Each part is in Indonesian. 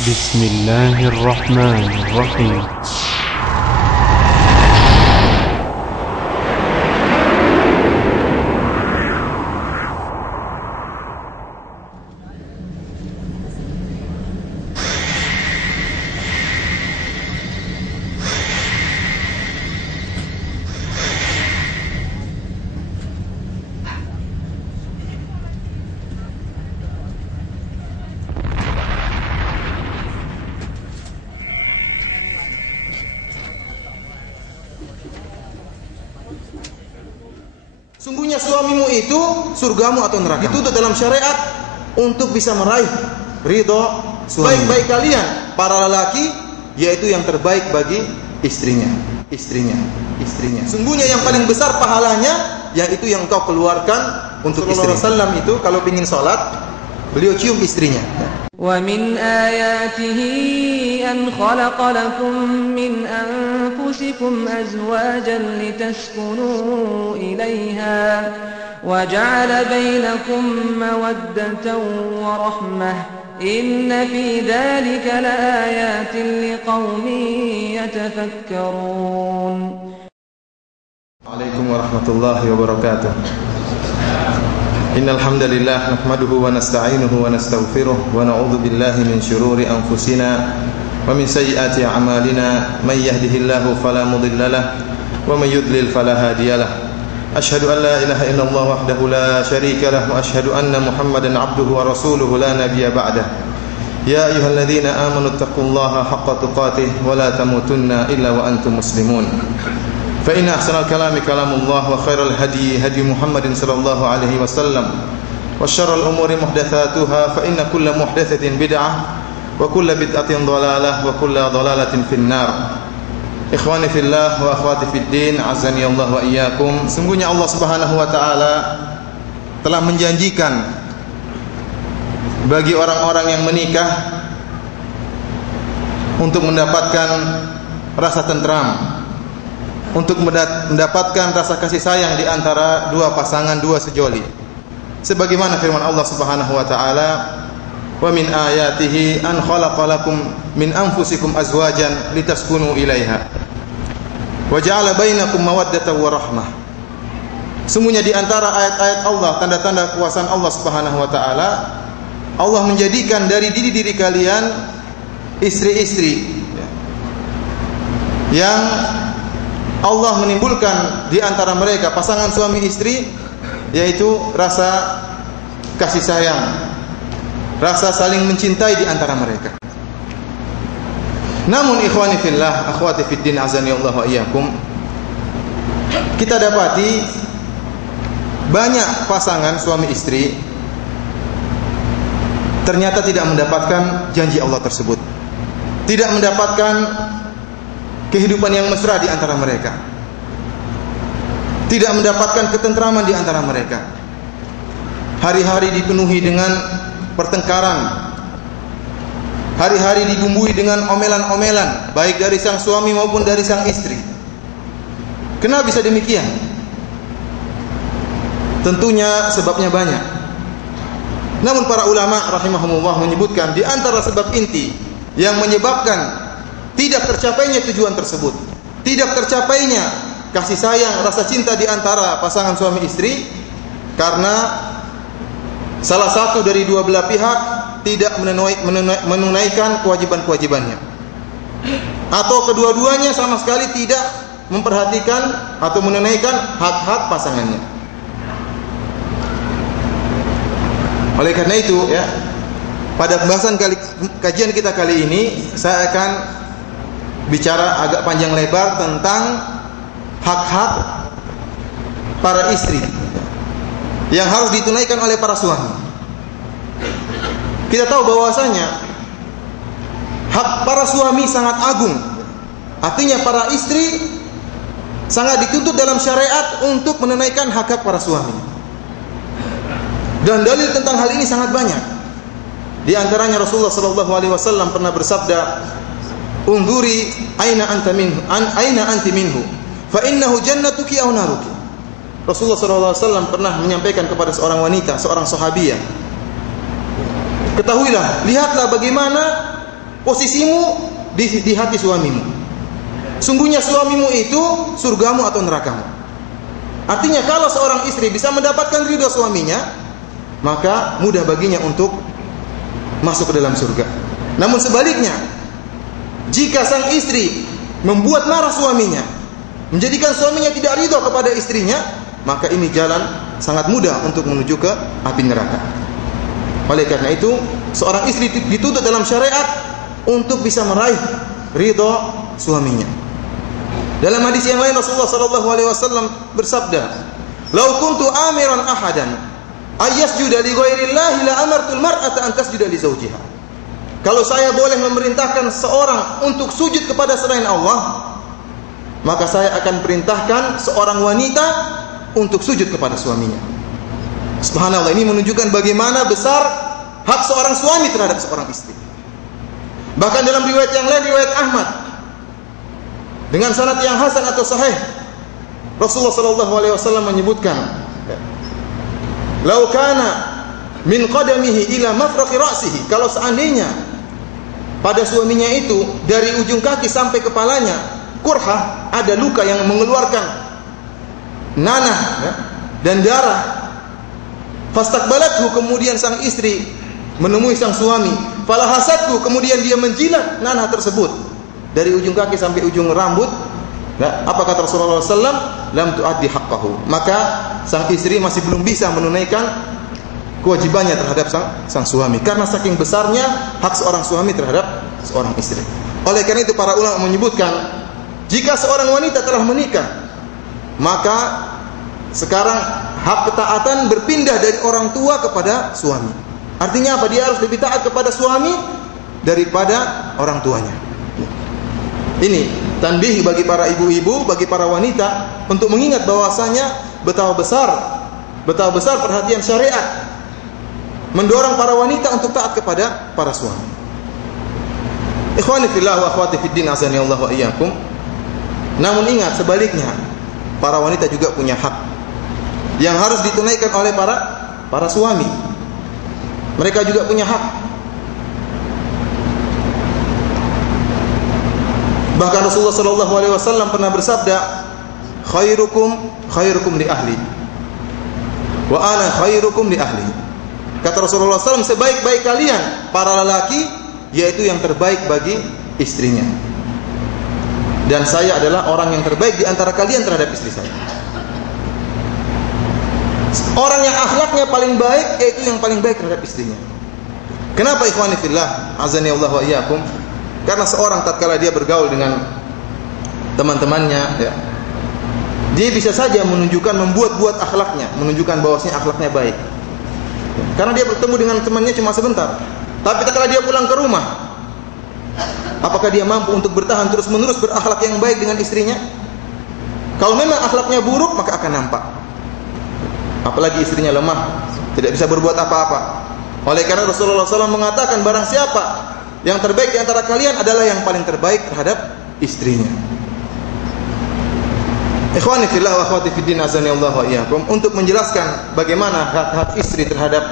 بسم الله الرحمن الرحيم. Sungguhnya suamimu itu surgamu atau neraka. Itu dalam syariat untuk bisa meraih ridho suami. Baik-baik kalian para lelaki, yaitu yang terbaik bagi istrinya. Sungguhnya yang paling besar pahalanya, yaitu yang kau keluarkan untuk istri. Rasulullah SAW itu kalau ingin sholat, beliau cium istrinya. وَمِنْ آيَاتِهِ أَنْ خَلَقَ لَكُم مِّنْ أَنفُسِكُمْ أَزْوَاجًا لِتَسْكُنُوا إِلَيْهَا وَجَعَلَ بَيْنَكُم مَّوَدَّةً وَرَحْمَةً إِنَّ فِي ذَلِكَ لَآيَاتٍ لِقَوْمٍ يَتَفَكَّرُونَ. Waalaikumsalam warahmatullahi wabarakatuh. Innal hamdalillah nahmaduhu wa nasta'inuhu wa nastaghfiruh wa na'udzu billahi min shururi anfusina wa min sayyiati a'malina may yahdihillahu fala mudilla lahu wa may yudlil fala hadiyalah. Ashhadu an la ilaha illallah wahdahu la syarika lahu wa ashhadu anna Muhammadan 'abduhu wa rasuluhu la nabiyya ba'dahu. Ya ayyuhalladzina amanu taqullaha haqqa tuqatih wa la tamutunna illa wa antum muslimun. فإن أحسن الكلام كلام الله وخير الهدي هدي محمد صلى الله عليه وسلم وشر الأمور محدثاتها فإن كل محدثة بدعة وكل بدعة ضلالة وكل ضلالة في النار. إخواني في الله وأخواتي في الدين عزني الله وإياكم. Sungguhnya Allah Subhanahu wa taala telah menjanjikan bagi orang-orang yang menikah untuk mendapatkan rasa tentram, untuk mendapatkan rasa kasih sayang di antara dua pasangan, dua sejoli. Sebagaimana firman Allah Subhanahu wa taala, "Wa min ayatihi an khalaqa lakum min anfusikum azwajan litaskunu ilaiha wa ja'ala bainakum mawaddatan wa rahmah." Sungguhnya di antara ayat-ayat Allah, tanda-tanda kekuasaan Allah Subhanahu wa taala, Allah menjadikan dari diri-diri kalian istri-istri yang Allah menimbulkan di antara mereka pasangan suami istri, yaitu rasa kasih sayang, rasa saling mencintai di antara mereka. Namun ikhwani fillah, akhwati fid din azani Allah wa iyyakum, kita dapati banyak pasangan suami istri ternyata tidak mendapatkan janji Allah tersebut, tidak mendapatkan kehidupan yang mesra di antara mereka, tidak mendapatkan ketentraman di antara mereka. Hari-hari dipenuhi dengan pertengkaran, hari-hari dibumbui dengan omelan-omelan, baik dari sang suami maupun dari sang istri. Kenapa bisa demikian? Tentunya sebabnya banyak. Namun para ulama rahimahumullah menyebutkan di antara sebab inti yang menyebabkan tidak tercapainya tujuan tersebut, tidak tercapainya kasih sayang, rasa cinta di antara pasangan suami istri, karena salah satu dari dua belah pihak tidak menunaikan kewajiban-kewajibannya, atau kedua-duanya sama sekali tidak memperhatikan atau menunaikan hak-hak pasangannya. Oleh karena itu, ya, pada pembahasan kajian kita kali ini saya akan bicara agak panjang lebar tentang hak-hak para istri yang harus ditunaikan oleh para suami. Kita tahu bahwasanya hak para suami sangat agung. Artinya para istri sangat dituntut dalam syariat untuk menunaikan hak-hak para suami. Dan dalil tentang hal ini sangat banyak. Di antaranya Rasulullah SAW pernah bersabda, "Unduri aina anti minhu, fa innahu jannatuki aw naruki." Rasulullah SAW pernah menyampaikan kepada seorang wanita, seorang sahabiah, "Ketahuilah, lihatlah bagaimana posisimu di hati suamimu. Sungguhnya suamimu itu surgamu atau nerakamu. Artinya kalau seorang istri bisa mendapatkan ridho suaminya, maka mudah baginya untuk masuk ke dalam surga. Namun sebaliknya, jika sang istri membuat marah suaminya, menjadikan suaminya tidak ridho kepada istrinya, maka ini jalan sangat mudah untuk menuju ke api neraka. Oleh karena itu, seorang istri dituntut dalam syariat untuk bisa meraih ridho suaminya. Dalam hadis yang lain Rasulullah sallallahu alaihi wasallam bersabda, "Lau kuntu amiran ahadan ayyasjuda li ghairillahi la amartul mar'ata an tasjuda li zawjiha." Kalau saya boleh memerintahkan seorang untuk sujud kepada selain Allah, maka saya akan perintahkan seorang wanita untuk sujud kepada suaminya. Subhanallah, ini menunjukkan bagaimana besar hak seorang suami terhadap seorang istri. Bahkan dalam riwayat yang lain, riwayat Ahmad, dengan sanad yang hasan atau sahih, Rasulullah sallallahu alaihi wasallam menyebutkan, "Lau kana min qadamihi ila mafraqi ra'sihi," kalau seandainya pada suaminya itu dari ujung kaki sampai kepalanya kurha, ada luka yang mengeluarkan nanah dan darah, fastaqbalathu, kemudian sang istri menemui sang suami, falahasathu, kemudian dia menjilat nanah tersebut dari ujung kaki sampai ujung rambut, apa kata Rasulullah SAW? Lam tu'addi haqqahu, maka sang istri masih belum bisa menunaikan kewajibannya terhadap sang suami, karena saking besarnya hak seorang suami terhadap seorang istri. Oleh karena itu para ulama menyebutkan, jika seorang wanita telah menikah, maka sekarang hak ketaatan berpindah dari orang tua kepada suami. Artinya apa? Dia harus lebih taat kepada suami daripada orang tuanya. Ini tanbih bagi para ibu-ibu, bagi para wanita untuk mengingat bahwasanya betapa besar perhatian syariat mendorong para wanita untuk taat kepada para suami. Ikhwani fillah wa akhwati fid din, azani Allah wa iyyakum. Namun ingat, sebaliknya para wanita juga punya hak yang harus ditunaikan oleh para suami. Mereka juga punya hak. Bahkan Rasulullah sallallahu alaihi wasallam pernah bersabda, khairukum li ahli wa ana khairukum li ahli. Kata Rasulullah SAW, sebaik-baik kalian para lelaki yaitu yang terbaik bagi istrinya, dan saya adalah orang yang terbaik di antara kalian terhadap istri saya. Orang yang akhlaknya paling baik yaitu yang paling baik terhadap istrinya. Kenapa ikhwani fillah, azani Allah wa iyyakum? Karena seorang tatkala dia bergaul dengan teman-temannya, ya, dia bisa saja membuat akhlaknya, menunjukkan bahwasanya akhlaknya baik. Karena dia bertemu dengan temannya cuma sebentar. Tapi tatkala dia pulang ke rumah, apakah dia mampu untuk bertahan terus-menerus berakhlak yang baik dengan istrinya? Kalau memang akhlaknya buruk, maka akan nampak. Apalagi istrinya lemah, tidak bisa berbuat apa-apa. Oleh karena Rasulullah SAW mengatakan, barang siapa yang terbaik di antara kalian adalah yang paling terbaik terhadap istrinya. Ikhwani fillah wa akhwati fid din, azani Allah wa iyyakum, untuk menjelaskan bagaimana hak-hak istri terhadap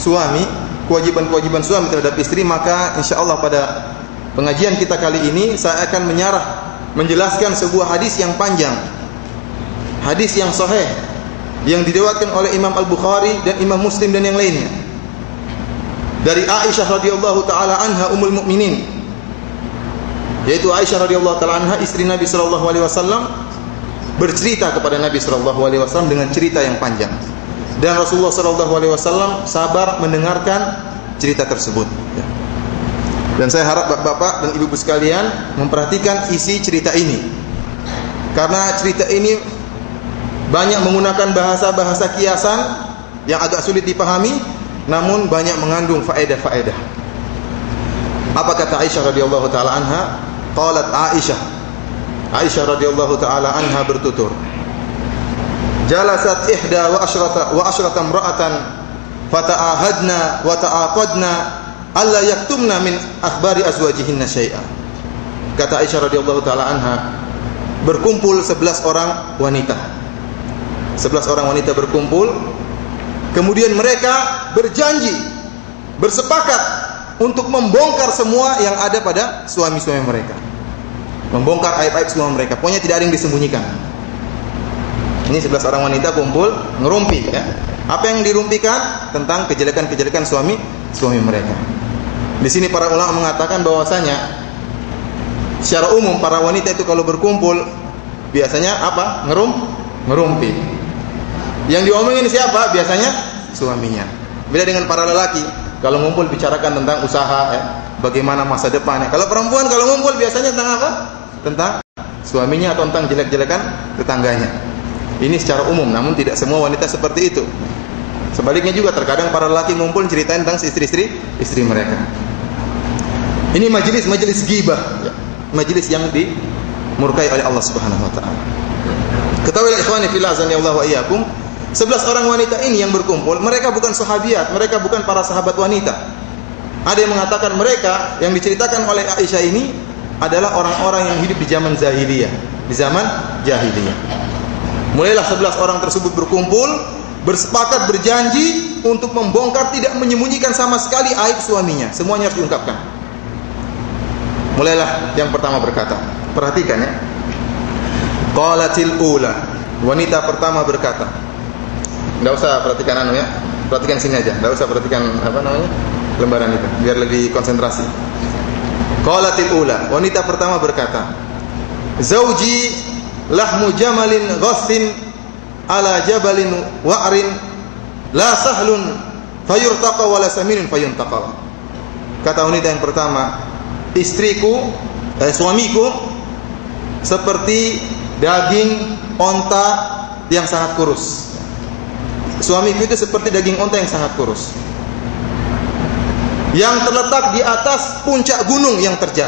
suami, kewajiban-kewajiban suami terhadap istri, maka insyaallah pada pengajian kita kali ini saya akan menjelaskan sebuah hadis yang panjang. Hadis yang sahih yang diriwayatkan oleh Imam Al-Bukhari dan Imam Muslim dan yang lainnya. Dari Aisyah radhiyallahu taala anha ummul mukminin, yaitu Aisyah radhiyallahu taala anha istri Nabi sallallahu alaihi wasallam, bercerita kepada Nabi sallallahu alaihi wasallam dengan cerita yang panjang, dan Rasulullah sallallahu alaihi wasallam sabar mendengarkan cerita tersebut. Dan saya harap bapak dan ibu-ibu sekalian memperhatikan isi cerita ini, karena cerita ini banyak menggunakan bahasa-bahasa kiasan yang agak sulit dipahami, namun banyak mengandung faedah-faedah. Apa kata Aisyah radhiyallahu taala anha? Qalat Aisyah radhiyallahu taala anha bertutur, jalasat ihda wa asyrata imra'atan fata'ahadna wa ta'aqadna alla yaktumna min akhbari azwajihinna syai'a. Kata Aisyah radhiyallahu taala anha, berkumpul 11 orang wanita. 11 orang wanita berkumpul, kemudian mereka berjanji, bersepakat untuk membongkar semua yang ada pada suami-suami mereka. Membongkar aib-aib suami mereka. Pokoknya tidak ada yang disembunyikan. Ini 11 orang wanita kumpul ngerumpi ya. Apa yang dirumpikan? Tentang kejelekan-kejelekan suami mereka. Di sini para ulama mengatakan bahwasanya secara umum para wanita itu kalau berkumpul biasanya apa? Ngerumpi. Yang diomongin siapa? Biasanya suaminya. Beda dengan para lelaki, kalau ngumpul bicarakan tentang usaha ya, bagaimana masa depannya. Kalau perempuan kalau ngumpul biasanya tentang apa? Tentang suaminya atau tentang jelek-jelekan tetangganya. Ini secara umum, namun tidak semua wanita seperti itu. Sebaliknya juga terkadang para lelaki ngumpul ceritain tentang istri mereka. Ini majelis ghibah, ya. Majelis yang dimurkai oleh Allah Subhanahu wa taala. Ketahuilah ikhwani fillah azanillahu wa iyyakum, 11 orang wanita ini yang berkumpul, mereka bukan sahabiat, mereka bukan para sahabat wanita. Ada yang mengatakan mereka yang diceritakan oleh Aisyah ini adalah orang-orang yang hidup di zaman jahiliyah, di zaman jahiliyah. Mulailah 11 orang tersebut berkumpul, bersepakat berjanji untuk membongkar, tidak menyembunyikan sama sekali aib suaminya. Semuanya harus diungkapkan. Mulailah yang pertama berkata, perhatikan ya. Qalatil ula, wanita pertama berkata. Enggak usah perhatikan ya. Perhatikan sini aja. Enggak usah perhatikan lembaran itu, biar lebih konsentrasi. Qalatil ula, wanita pertama berkata, Zauji lahmu jamalin ghassin ala jabalin wa'rin la sahlun fayurtaqa wala saminun fayuntaqal. Kata wanita yang pertama, suamiku seperti daging onta yang sangat kurus. Suamiku itu seperti daging onta yang sangat kurus, yang terletak di atas puncak gunung yang terjal.